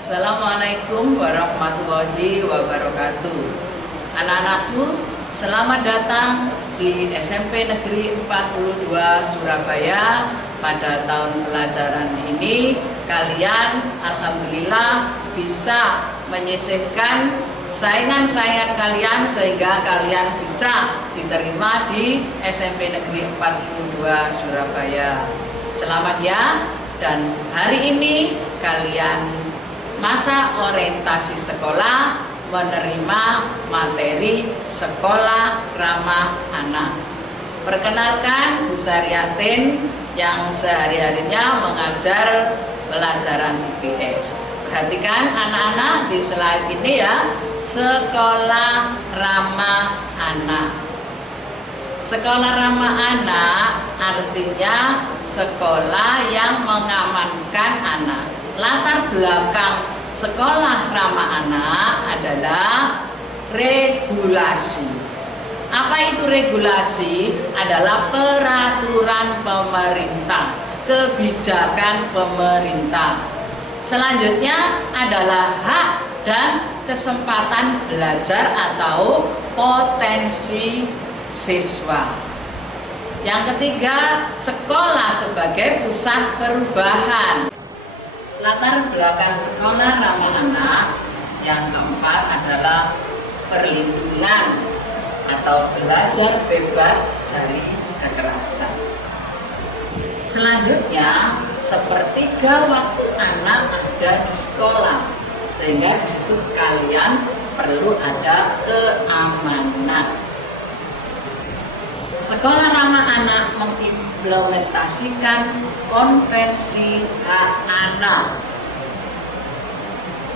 Assalamualaikum warahmatullahi wabarakatuh. Anak-anakku, selamat datang di SMP Negeri 42 Surabaya. Pada tahun pelajaran ini, kalian alhamdulillah bisa menyisihkan saingan-saingan kalian sehingga kalian bisa diterima di SMP Negeri 42 Surabaya. Selamat ya, dan hari ini kalian masa orientasi sekolah menerima materi sekolah ramah anak. Perkenalkan, Bu Saryatin yang sehari-harinya mengajar pelajaran IPS. Perhatikan anak-anak di slide ini ya, sekolah ramah anak. Sekolah ramah anak artinya sekolah yang mengamankan anak. Latar belakang sekolah ramah anak adalah regulasi. Apa itu regulasi? Adalah peraturan pemerintah, kebijakan pemerintah. Selanjutnya adalah hak dan kesempatan belajar atau potensi siswa. Yang ketiga, sekolah sebagai pusat perubahan. Latar belakang sekolah ramah anak yang keempat adalah perlindungan atau belajar bebas dari kekerasan. Selanjutnya, sepertiga waktu anak ada di sekolah, sehingga di situ kalian perlu ada keamanan. Sekolah ramah anak mengimplementasikan konvensi hak anak.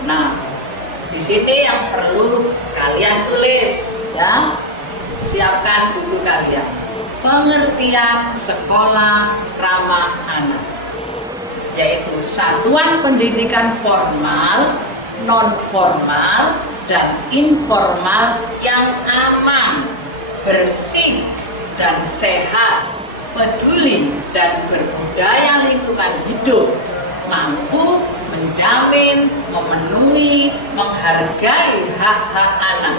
Nah, di sini yang perlu kalian tulis ya. Siapkan buku kalian. Pengertian sekolah ramah anak, yaitu satuan pendidikan formal, non formal, dan informal yang aman, bersih dan sehat, peduli dan berbudaya lingkungan hidup, mampu menjamin, memenuhi, menghargai hak-hak anak,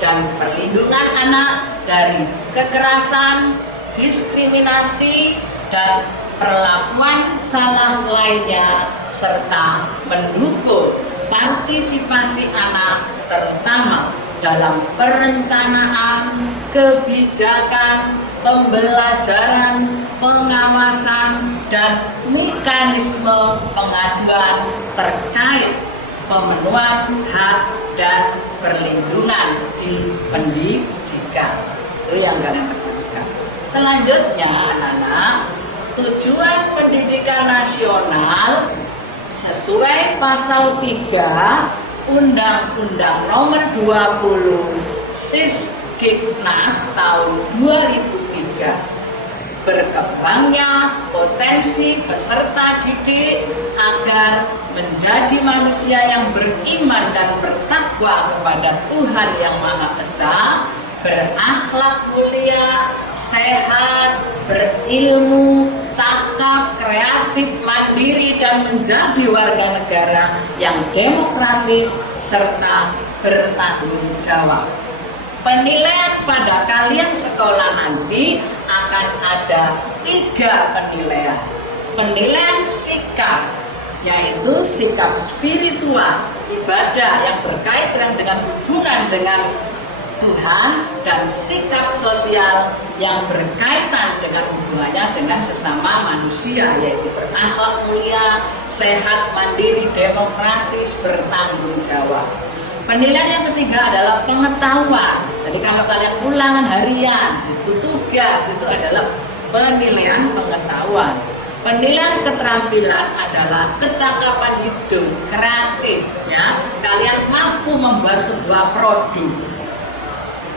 dan perlindungan anak dari kekerasan, diskriminasi, dan perlakuan salah lainnya, serta mendukung partisipasi anak terutama dalam perencanaan, kebijakan, pembelajaran, pengawasan, dan mekanisme pengaduan terkait pemenuhan hak dan perlindungan di pendidikan. Itu yang kalian ketahui. Selanjutnya, anak-anak, tujuan pendidikan nasional sesuai pasal 3 Undang-Undang Nomor 20 Sisdiknas tahun 2003. Berkembangnya potensi peserta didik agar menjadi manusia yang beriman dan bertakwa kepada Tuhan Yang Maha Esa, berakhlak mulia, sehat, berilmu, cakap, kreatif, mandiri, dan menjadi warga negara yang demokratis serta bertanggung jawab. Penilaian pada kalian sekolah nanti akan ada 3 penilaian. Penilaian sikap, yaitu sikap spiritual, ibadah yang berkaitan dengan hubungan dengan Tuhan, dan sikap sosial yang berkaitan dengan hubungannya dengan sesama manusia, yaitu berakhlak mulia, sehat, mandiri, demokratis, bertanggung jawab. Penilaian yang ketiga adalah pengetahuan. Jadi kalau kalian ulangan harian, itu tugas, itu adalah penilaian pengetahuan. Penilaian keterampilan adalah kecakapan hidup, kreatif, ya. Kalian mampu membuat sebuah produk.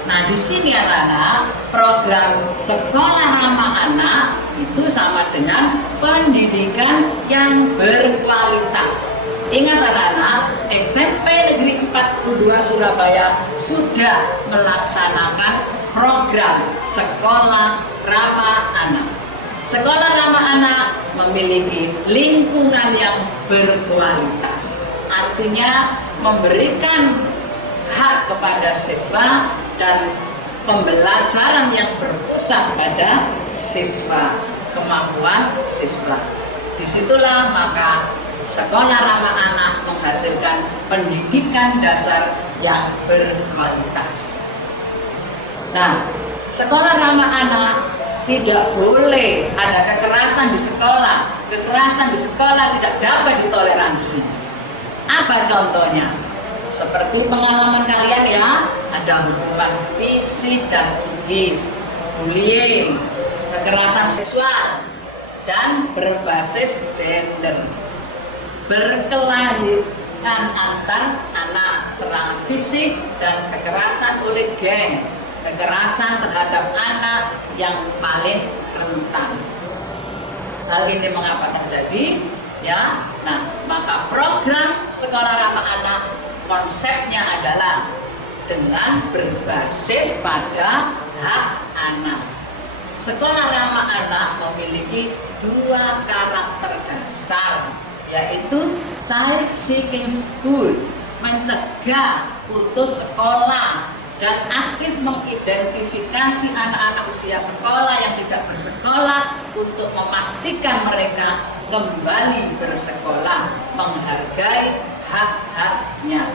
Nah, di sini anak-anak, program sekolah ramah anak itu sama dengan pendidikan yang berkualitas. Ingat anak-anak, SMP Negeri 42 Surabaya sudah melaksanakan program sekolah ramah anak. Sekolah ramah anak memiliki lingkungan yang berkualitas. artinya memberikan hak kepada siswa dan pembelajaran yang berpusat pada siswa, kemampuan siswa. Disitulah maka sekolah ramah anak menghasilkan pendidikan dasar yang berkualitas. Nah, sekolah ramah anak tidak boleh ada kekerasan di sekolah. Kekerasan di sekolah tidak dapat ditoleransi. Apa contohnya? Seperti pengalaman kalian ya, ada hukuman fisik dan psikis, bullying, kekerasan seksual, dan berbasis gender, berkelahian antar anak, serangan fisik dan kekerasan oleh geng, kekerasan terhadap anak yang paling rentan. Hal ini mengapa terjadi? Ya, nah maka program sekolah ramah anak konsepnya adalah dengan berbasis pada hak anak. Sekolah ramah anak memiliki 2 karakter dasar, yaitu child seeking school, mencegah putus sekolah dan aktif mengidentifikasi anak-anak usia sekolah yang tidak bersekolah untuk memastikan mereka kembali bersekolah, menghargai hak-haknya.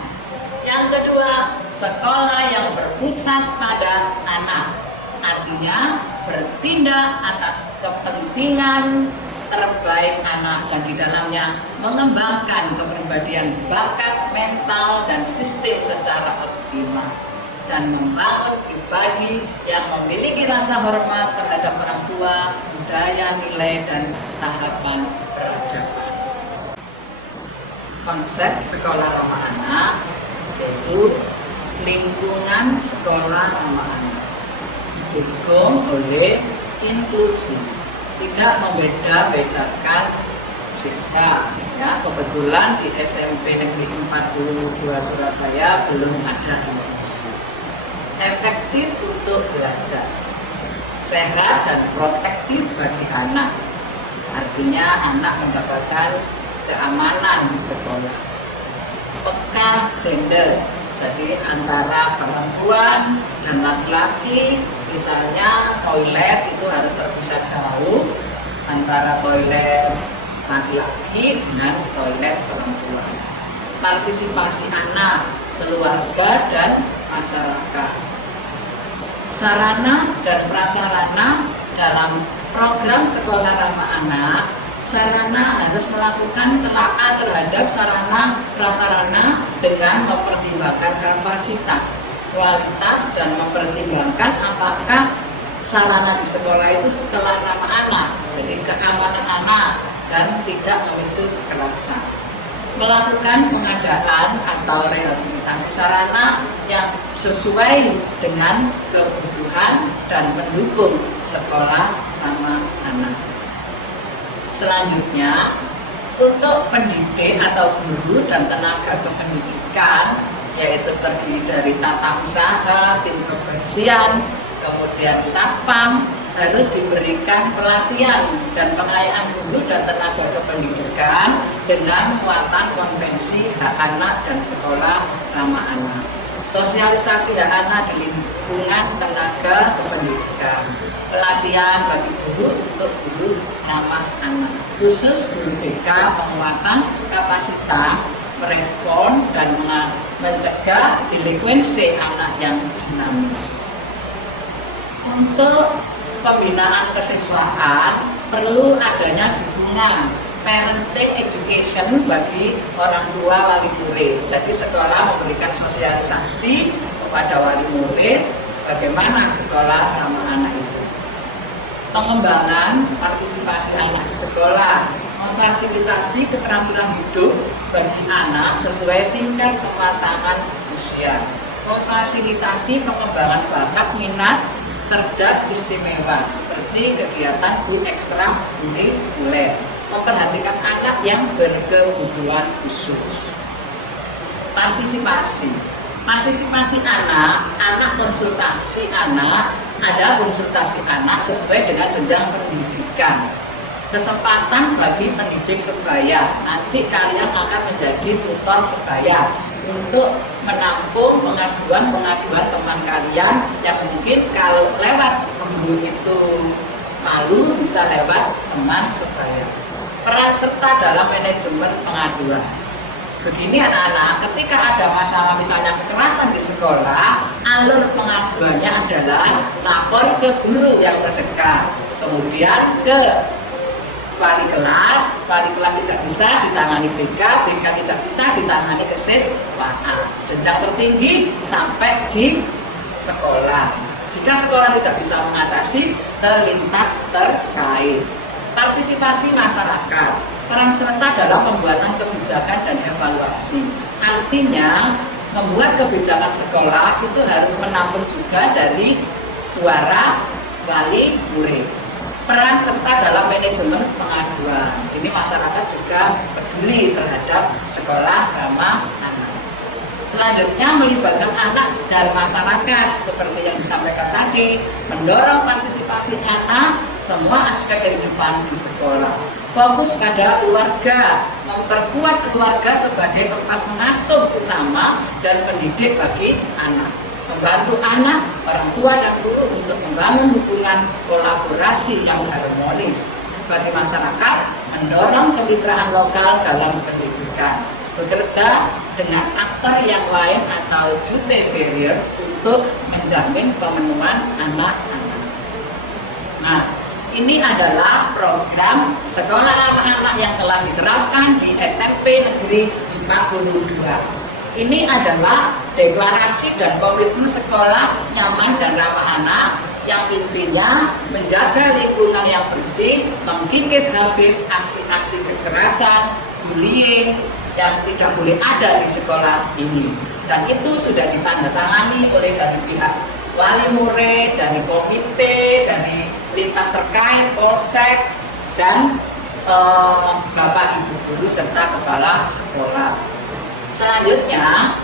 Yang kedua, sekolah yang berpusat pada anak, artinya bertindak atas kepentingan terbaik anak dan di dalamnya mengembangkan kepribadian, bakat, mental, dan sistem secara optimal dan membangun pribadi yang memiliki rasa hormat terhadap orang tua, budaya, nilai, dan tahapan peradaban. Konsep sekolah ramah anak yaitu lingkungan sekolah ramah anak didukung oleh inklusi, tidak membeda-bedakan siswa. Ya, kebetulan di SMP Negeri 42 Surabaya belum ada inklusi. Efektif untuk belajar, sehat dan protektif bagi anak, artinya anak mendapatkan keamanan di sekolah. Peka gender, jadi antara perempuan dan laki-laki, misalnya toilet itu harus terpisah jauh antara toilet laki-laki dengan toilet perempuan. Partisipasi anak, keluarga, dan masyarakat. Sarana dan prasarana dalam program sekolah ramah anak, sarana harus melakukan telaah terhadap sarana prasarana dengan mempertimbangkan kapasitas, kualitas, dan mempertimbangkan apakah sarana di sekolah itu setelah ramah anak, jadi keamanan anak dan tidak memicu kekerasan. Melakukan pengadaan atau rehabilitasi sarana yang sesuai dengan kebutuhan dan mendukung sekolah ramah anak. Selanjutnya, untuk pendidik atau guru dan tenaga kependidikan, yaitu terdiri dari tata usaha, tim kebersihan, kemudian satpam, harus diberikan pelatihan dan pengayaan guru dan tenaga kependidikan dengan muatan konvensi hak anak dan sekolah ramah anak. Sosialisasi hak anak di lingkungan tenaga kependidikan, pelatihan bagi guru untuk guru ramah anak, khusus guru BK, penguatan kapasitas, merespon dan mencegah delinkuensi anak yang dinamis. Untuk pembinaan kesiswaan perlu adanya dukungan parenting education bagi orang tua wali murid. Jadi sekolah memberikan sosialisasi kepada wali murid bagaimana sekolah ramah anak itu. Pengembangan partisipasi anak di sekolah, memfasilitasi keterampilan hidup bagi anak sesuai tingkat kematangan usia, memfasilitasi pengembangan bakat minat cerdas istimewa seperti kegiatan di ekstrakurikuler, memperhatikan anak yang berkebutuhan khusus. Partisipasi anak konsultasi anak, ada konsultasi anak sesuai dengan jenjang pendidikan. kesempatan bagi pendidik sebaya. Nanti kalian akan menjadi tutor sebaya untuk menampung pengaduan-pengaduan teman kalian yang mungkin kalau lewat guru itu malu, bisa lewat teman sebaya. Peran serta dalam manajemen pengaduan. Begini anak-anak, ketika ada masalah misalnya kekerasan di sekolah, alur pengaduannya adalah lapor ke guru yang terdekat, kemudian ke wali kelas tidak bisa ditangani BK tidak bisa ditangani ke siswaan, jenjang tertinggi sampai di sekolah. Jika sekolah tidak bisa mengatasi, ke lintas terkait. Partisipasi masyarakat, peran serta dalam pembuatan kebijakan dan evaluasi. Artinya, membuat kebijakan sekolah itu harus menampung juga dari suara wali murid. Peran serta dalam manajemen pengaduan. Ini masyarakat juga peduli terhadap sekolah ramah anak. Selanjutnya melibatkan anak dan masyarakat seperti yang disampaikan tadi, mendorong partisipasi anak semua aspek kehidupan di sekolah. Fokus pada keluarga, memperkuat keluarga sebagai tempat pengasuh utama dan pendidik bagi anak. Membantu anak, orang tua dan guru untuk membangun hubungan kolaborasi yang harmonis. Bagi masyarakat, mendorong kemitraan lokal dalam pendidikan. Bekerja dengan aktor yang lain atau duty barriers untuk menjamin pemenuhan anak-anak. Nah, ini adalah program sekolah anak-anak yang telah diterapkan di SMP Negeri 42. Ini adalah deklarasi dan komitmen sekolah nyaman dan ramah anak yang intinya menjaga lingkungan yang bersih, mengkikis habis aksi-aksi kekerasan, bullying yang tidak boleh ada di sekolah ini. Dan itu sudah ditandatangani oleh dari pihak wali murid, dari komite, dari lintas terkait, polsek, dan bapak ibu guru serta kepala sekolah. Selanjutnya,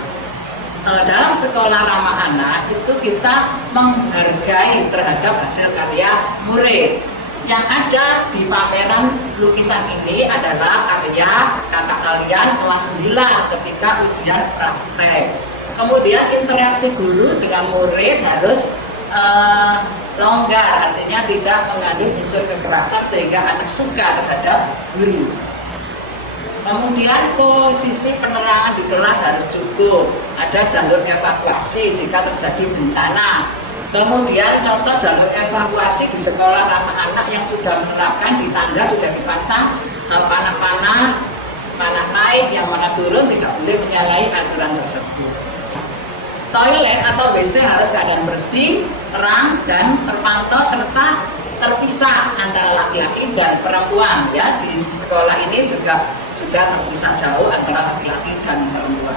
dalam sekolah ramah anak itu kita menghargai terhadap hasil karya murid. Yang ada di pameran lukisan ini adalah karya kakak kalian kelas 9 ketika ujian praktek. Kemudian interaksi guru dengan murid harus longgar, artinya tidak mengandung unsur kekerasan sehingga anak suka terhadap guru. Kemudian posisi penerangan di kelas harus cukup, ada jalur evakuasi jika terjadi bencana. Kemudian contoh jalur evakuasi di sekolah ramah anak yang sudah menerapkan di tangga sudah dipasang panah-panah naik, yang mana turun tidak boleh menyalahi aturan tersebut. Toilet atau WC harus keadaan bersih, terang, dan terpantau serta terpisah antara laki-laki dan perempuan. Ya, di sekolah ini juga sudah terpisah jauh antara laki-laki dan perempuan.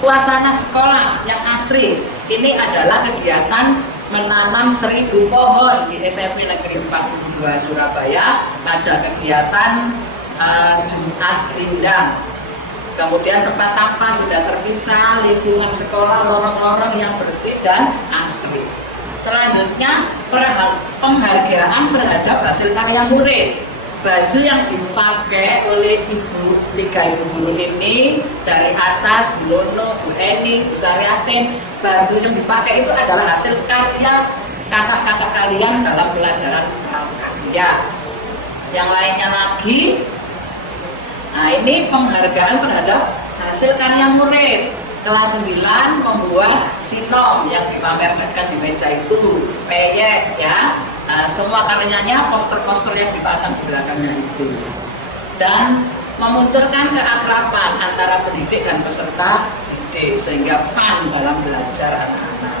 Suasana sekolah yang asri, ini adalah kegiatan menanam 1000 pohon di SMP Negeri 42 Surabaya pada kegiatan Jumat Rindang. Kemudian tempat sampah sudah terpisah, lingkungan sekolah, lorong-lorong yang bersih dan asri. Selanjutnya, penghargaan terhadap hasil karya murid. Baju yang dipakai oleh tiga ibu guru ini, dari atas Bu Lono, Bu Eni, Bu Saryatin, baju yang dipakai itu adalah hasil karya kakak-kakak kalian dalam pelajaran prakarya. Yang lainnya lagi, nah ini penghargaan terhadap hasil karya murid. Kelas 9 membuat sinom yang dipamerkan di meja itu, peyek ya. Semua karyanya poster-poster yang dipasang di belakangnya itu. Dan memunculkan keakraban antara pendidik dan peserta didik sehingga fun dalam belajar anak-anak.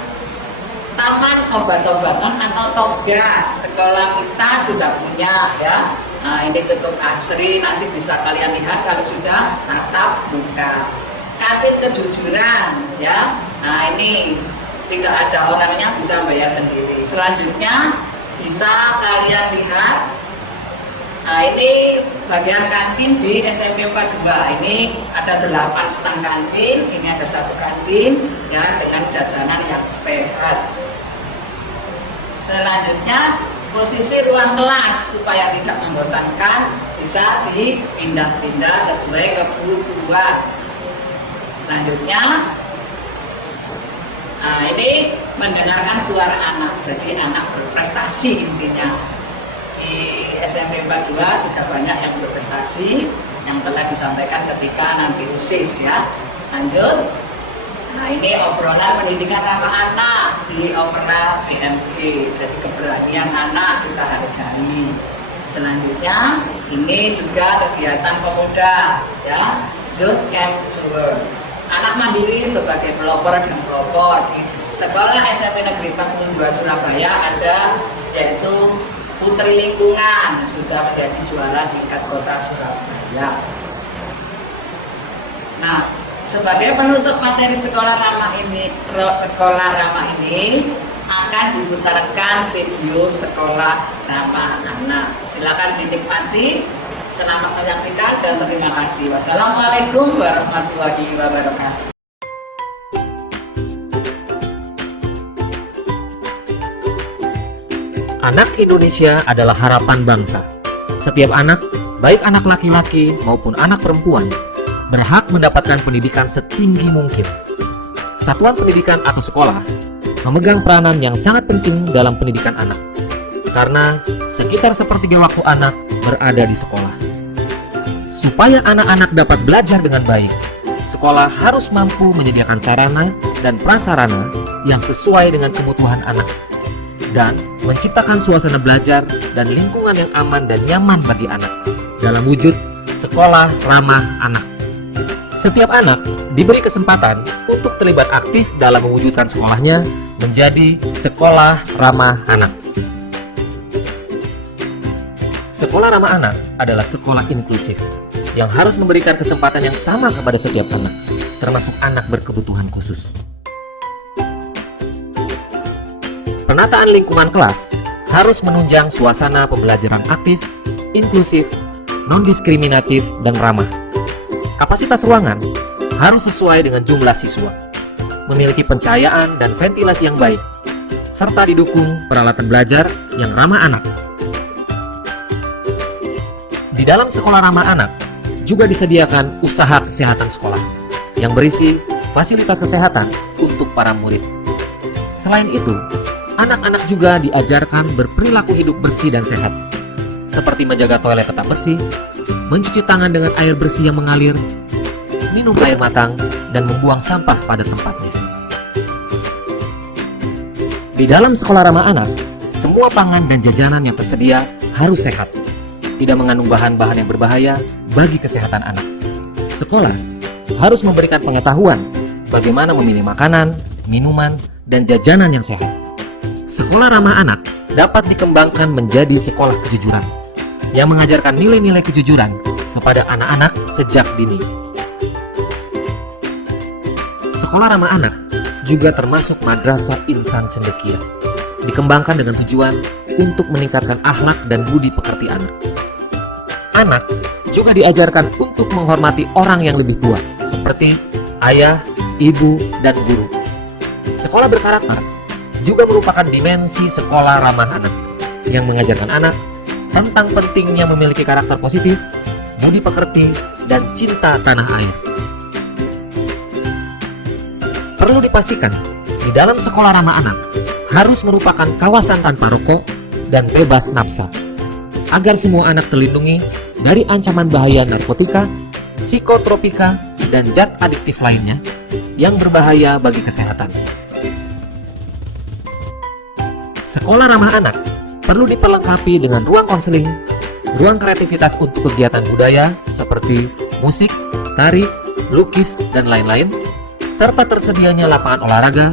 Taman obat-obatan atau toga sekolah kita sudah punya ya. Nah, ini cukup asri, nanti bisa kalian lihat kalau sudah tatap muka. Kantin kejujuran ya. Nah, ini tidak ada orangnya, bisa bayar sendiri. Selanjutnya bisa kalian lihat, nah ini bagian kantin di SMP 42. Ini ada 8 stand kantin, ini ada 1 kantin ya dengan jajanan yang sehat. Selanjutnya posisi ruang kelas supaya tidak membosankan, bisa dipindah-pindah sesuai kebutuhan. Selanjutnya, nah ini mendengarkan suara anak, jadi anak berprestasi intinya. Di SMP 42 sudah banyak yang berprestasi yang telah disampaikan ketika nanti USIS ya. Lanjut. Nah ini obrolan pendidikan ramah anak di Opera BMG, jadi keberanian anak kita hargai. Selanjutnya ini juga kegiatan pemuda ya, Youth Camp Tour. Anak mandiri sebagai pelopor dan pelopor di Sekolah SMP Negeri 42 Surabaya ada yaitu Putri Lingkungan, sudah menjadi juara tingkat kota Surabaya. Nah, sebagai penutup materi sekolah ramah ini akan diputarkan video sekolah ramah anak. Silakan dinikmati. Selamat menyaksikan dan terima kasih. Wassalamualaikum warahmatullahi wabarakatuh. Anak Indonesia adalah harapan bangsa. Setiap anak, baik anak laki-laki maupun anak perempuan, berhak mendapatkan pendidikan setinggi mungkin. Satuan pendidikan atau sekolah memegang peranan yang sangat penting dalam pendidikan anak, karena sekitar sepertiga waktu anak berada di sekolah. Supaya anak-anak dapat belajar dengan baik, sekolah harus mampu menyediakan sarana dan prasarana yang sesuai dengan kebutuhan anak, dan menciptakan suasana belajar dan lingkungan yang aman dan nyaman bagi anak dalam wujud sekolah ramah anak. Setiap anak diberi kesempatan untuk terlibat aktif dalam mewujudkan sekolahnya menjadi sekolah ramah anak. Sekolah ramah anak adalah sekolah inklusif yang harus memberikan kesempatan yang sama kepada setiap anak, termasuk anak berkebutuhan khusus. Penataan lingkungan kelas harus menunjang suasana pembelajaran aktif, inklusif, non-diskriminatif, dan ramah. Kapasitas ruangan harus sesuai dengan jumlah siswa, memiliki pencahayaan dan ventilasi yang baik, serta didukung peralatan belajar yang ramah anak. Di dalam sekolah ramah anak juga disediakan usaha kesehatan sekolah yang berisi fasilitas kesehatan untuk para murid. Selain itu, anak-anak juga diajarkan berperilaku hidup bersih dan sehat, seperti menjaga toilet tetap bersih, mencuci tangan dengan air bersih yang mengalir, minum air matang, dan membuang sampah pada tempatnya. Di dalam sekolah ramah anak, semua pangan dan jajanan yang tersedia harus sehat, tidak mengandung bahan-bahan yang berbahaya bagi kesehatan anak. Sekolah harus memberikan pengetahuan bagaimana memilih makanan, minuman, dan jajanan yang sehat. Sekolah ramah anak dapat dikembangkan menjadi sekolah kejujuran yang mengajarkan nilai-nilai kejujuran kepada anak-anak sejak dini. Sekolah ramah anak juga termasuk Madrasah Insan Cendekia, dikembangkan dengan tujuan untuk meningkatkan akhlak dan budi pekerti anak. Anak juga diajarkan untuk menghormati orang yang lebih tua, seperti ayah, ibu, dan guru. Sekolah berkarakter juga merupakan dimensi sekolah ramah anak yang mengajarkan anak tentang pentingnya memiliki karakter positif, budi pekerti, dan cinta tanah air. Perlu dipastikan, di dalam sekolah ramah anak harus merupakan kawasan tanpa rokok dan bebas nafsa, agar semua anak terlindungi dari ancaman bahaya narkotika, psikotropika, dan zat adiktif lainnya yang berbahaya bagi kesehatan. Sekolah ramah anak perlu diperlengkapi dengan ruang konseling, ruang kreativitas untuk kegiatan budaya seperti musik, tari, lukis, dan lain-lain, serta tersedianya lapangan olahraga,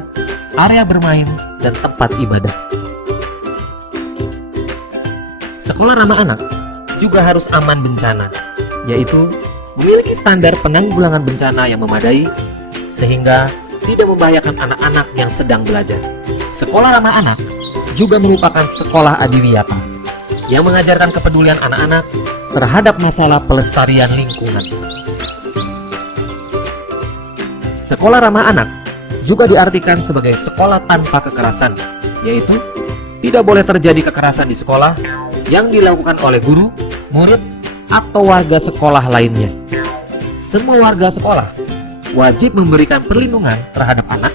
area bermain, dan tempat ibadah. Sekolah ramah anak juga harus aman bencana, yaitu memiliki standar penanggulangan bencana yang memadai sehingga tidak membahayakan anak-anak yang sedang belajar. Sekolah ramah anak juga merupakan sekolah adiwiyata yang mengajarkan kepedulian anak-anak terhadap masalah pelestarian lingkungan. Sekolah ramah anak juga diartikan sebagai sekolah tanpa kekerasan, yaitu tidak boleh terjadi kekerasan di sekolah yang dilakukan oleh guru, murid, atau warga sekolah lainnya. Semua warga sekolah wajib memberikan perlindungan terhadap anak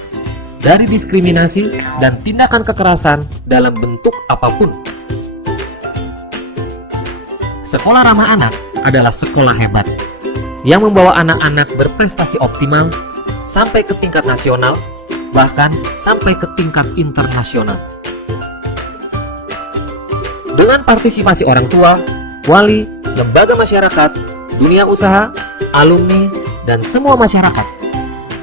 dari diskriminasi dan tindakan kekerasan dalam bentuk apapun. Sekolah ramah anak adalah sekolah hebat yang membawa anak-anak berprestasi optimal sampai ke tingkat nasional, bahkan sampai ke tingkat internasional. Dengan partisipasi orang tua, wali, lembaga masyarakat, dunia usaha, alumni, dan semua masyarakat,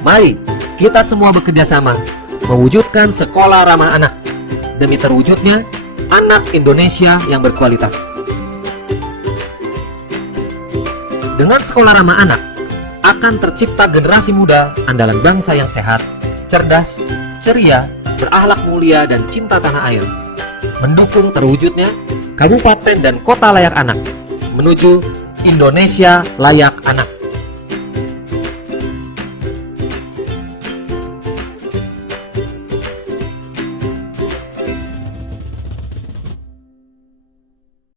mari kita semua bekerja sama mewujudkan sekolah ramah anak demi terwujudnya anak Indonesia yang berkualitas. Dengan sekolah ramah anak, akan tercipta generasi muda andalan bangsa yang sehat, cerdas, ceria, berakhlak mulia, dan cinta tanah air, mendukung terwujudnya kabupaten dan kota layak anak, menuju Indonesia layak anak.